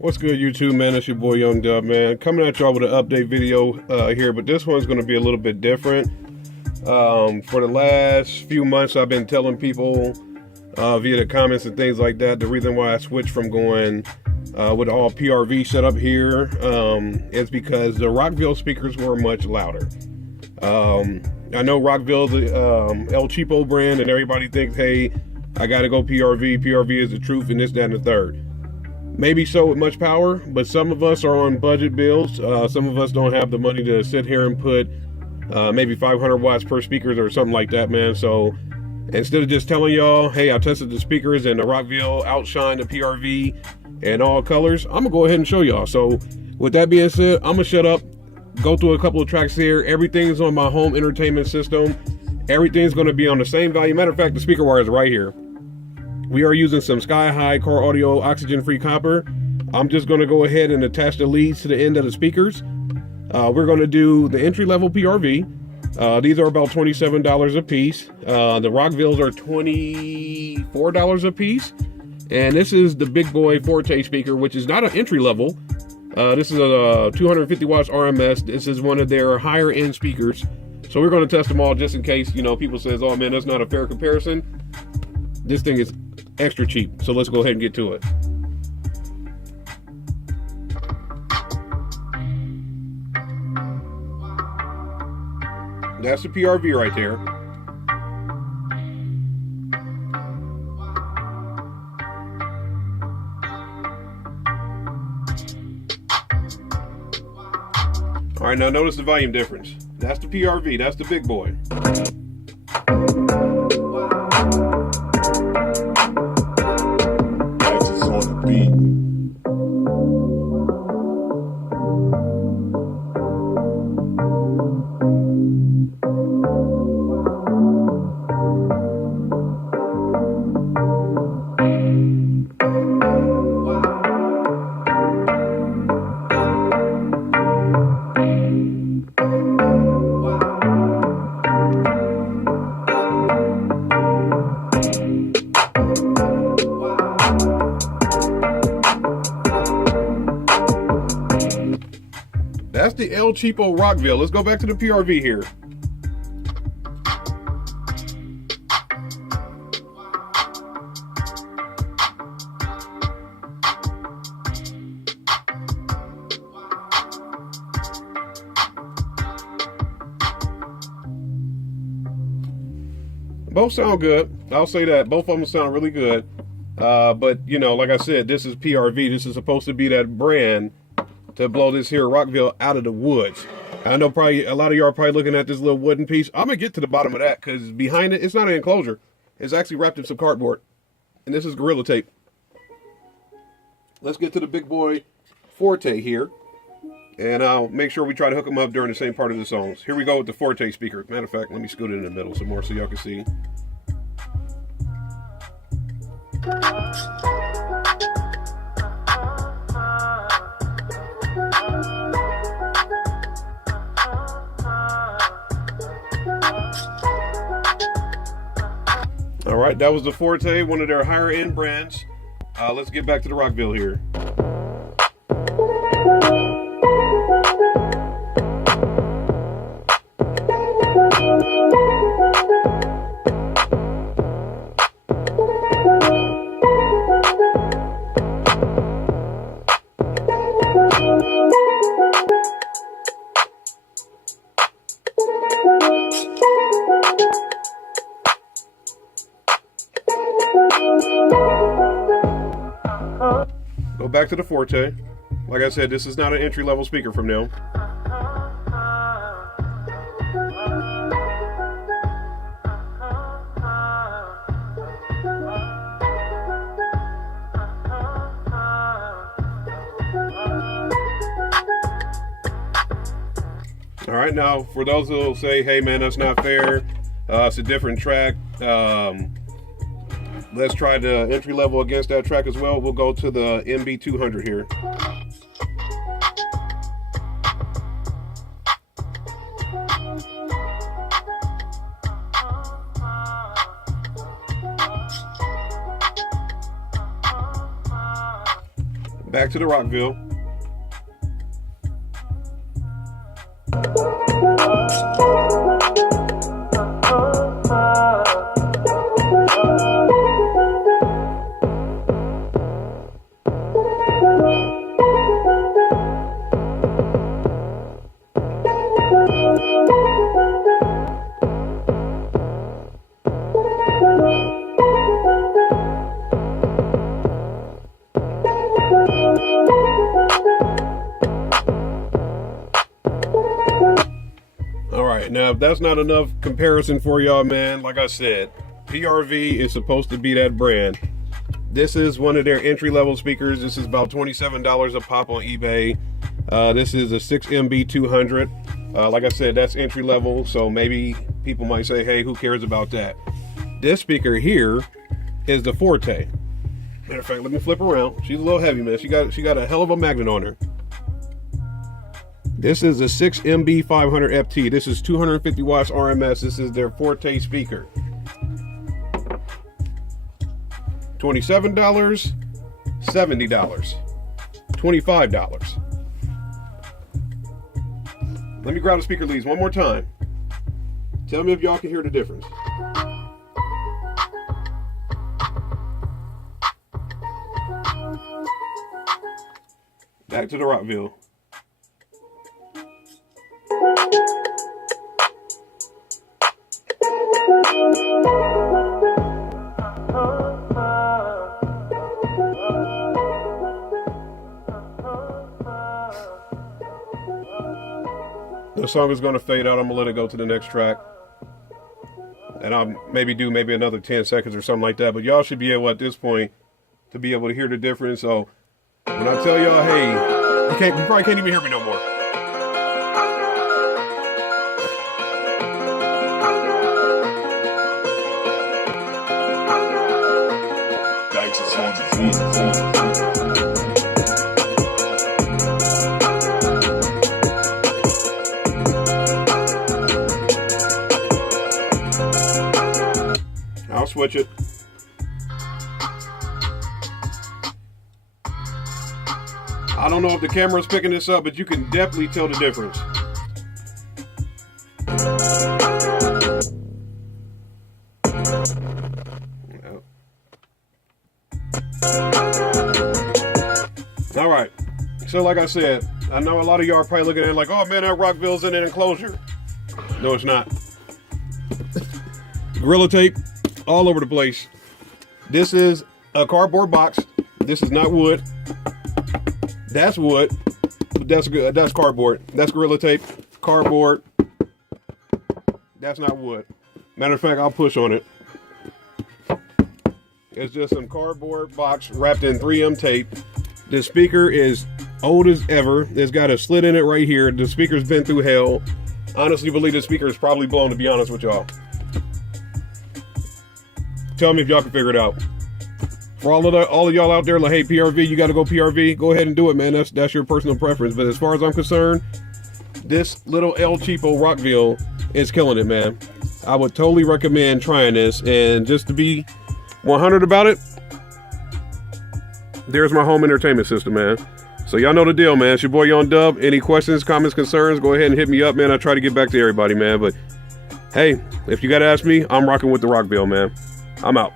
What's good, YouTube, man? It's your boy Young Dub, man. Coming at y'all with an update video here, but this one's going to be a little bit different. For the last few months, I've been telling people via the comments and things like that, the reason why I switched from going with all PRV setup here is because the Rockville speakers were much louder. I know Rockville's El Cheapo brand, and everybody thinks, hey, I got to go PRV. PRV is the truth, and this, that, and the third. Maybe so with much power, but some of us are on budget bills. Some of us don't have the money to sit here and put maybe 500 watts per speakers or something like that, man. So instead of just telling y'all, hey, I tested the speakers and the Rockville outshine the PRV in all colors, I'm gonna go ahead and show y'all. So with that being said, I'm gonna shut up, go through a couple of tracks here. Everything's on my home entertainment system. Everything's gonna be on the same value. Matter of fact, the speaker wire is right here. We are using some Sky-High Core Audio oxygen-free copper. I'm just going to go ahead and attach the leads to the end of the speakers. We're going to do the entry-level PRV. These are about $27 a piece. The Rockvilles are $24 a piece. And this is the big boy Forte speaker, which is not an entry-level. This is a 250 watts RMS. This is one of their higher-end speakers. So we're going to test them all just in case, you know, people says, oh man, that's not a fair comparison. This thing is extra cheap, so let's go ahead and get to it. That's the PRV right there. All right, now notice the volume difference. That's the PRV, that's the big boy. That's the El Cheapo Rockville. Let's go back to the PRV here. Both sound good. I'll say that. Both of them sound really good. But, you know, like I said, this is PRV. This is supposed to be that brand to blow this here Rockville out of the woods. I know probably a lot of y'all are probably looking at this little wooden piece. I'm gonna get to the bottom of that because behind it, it's not an enclosure. It's actually wrapped in some cardboard. And this is Gorilla Tape. Let's get to the big boy Forte here. And I'll make sure we try to hook them up during the same part of the songs. Here we go with the Forte speaker. Matter of fact, let me scoot it in the middle some more so y'all can see. All right, that was the Forte, one of their higher end brands. Let's get back to the Rockville here. Go back to the Forte. Like I said, this is not an entry-level speaker from them. All right, now for those who will say, hey man, that's not fair, it's a different track, let's try the entry level against that track as well. We'll go to the MB200 here. Back to the Rockville. Now, if that's not enough comparison for y'all, man, like I said, PRV is supposed to be that brand. This is one of their entry-level speakers. This is about $27 a pop on eBay. This is a 6MB200. Like I said, that's entry-level, so maybe people might say, hey, who cares about that? This speaker here is the Forte. Matter of fact, let me flip around. She's a little heavy, man. She got a hell of a magnet on her. This is a 6MB500 FT. This is 250 watts RMS. This is their Forte speaker. $27, $70, $25. Let me grab the speaker leads one more time. Tell me if y'all can hear the difference. Back to the Rockville. The song is going to fade out. I'm going to let it go to the next track. And I'll maybe do another 10 seconds or something like that. But y'all should be able at this point to be able to hear the difference. So when I tell y'all, hey, you probably can't even hear me no more. I'll switch it. I don't know if the camera's picking this up, but you can definitely tell the difference. All right. So like I said, I know a lot of y'all are probably looking at it like, oh man, that Rockville's in an enclosure. No, it's not. Gorilla tape all over the place. This is a cardboard box. This is not wood. That's wood. That's cardboard. That's Gorilla tape. Cardboard. That's not wood. Matter of fact, I'll push on it. It's just some cardboard box wrapped in 3M tape. The speaker is old as ever. It's got a slit in it right here. The speaker's been through hell. Honestly believe the speaker is probably blown, to be honest with y'all. Tell me if y'all can figure it out. For all of y'all out there, like, hey, PRV, you got to go PRV. Go ahead and do it, man. That's your personal preference. But as far as I'm concerned, this little El Cheapo Rockville is killing it, man. I would totally recommend trying this. And just to be 100 about it, there's my home entertainment system, man. So y'all know the deal, man. It's your boy Young Dub. Any questions, comments, concerns, go ahead and hit me up, man. I try to get back to everybody, man. But hey, if you got to ask me, I'm rocking with the Rockville, man. I'm out.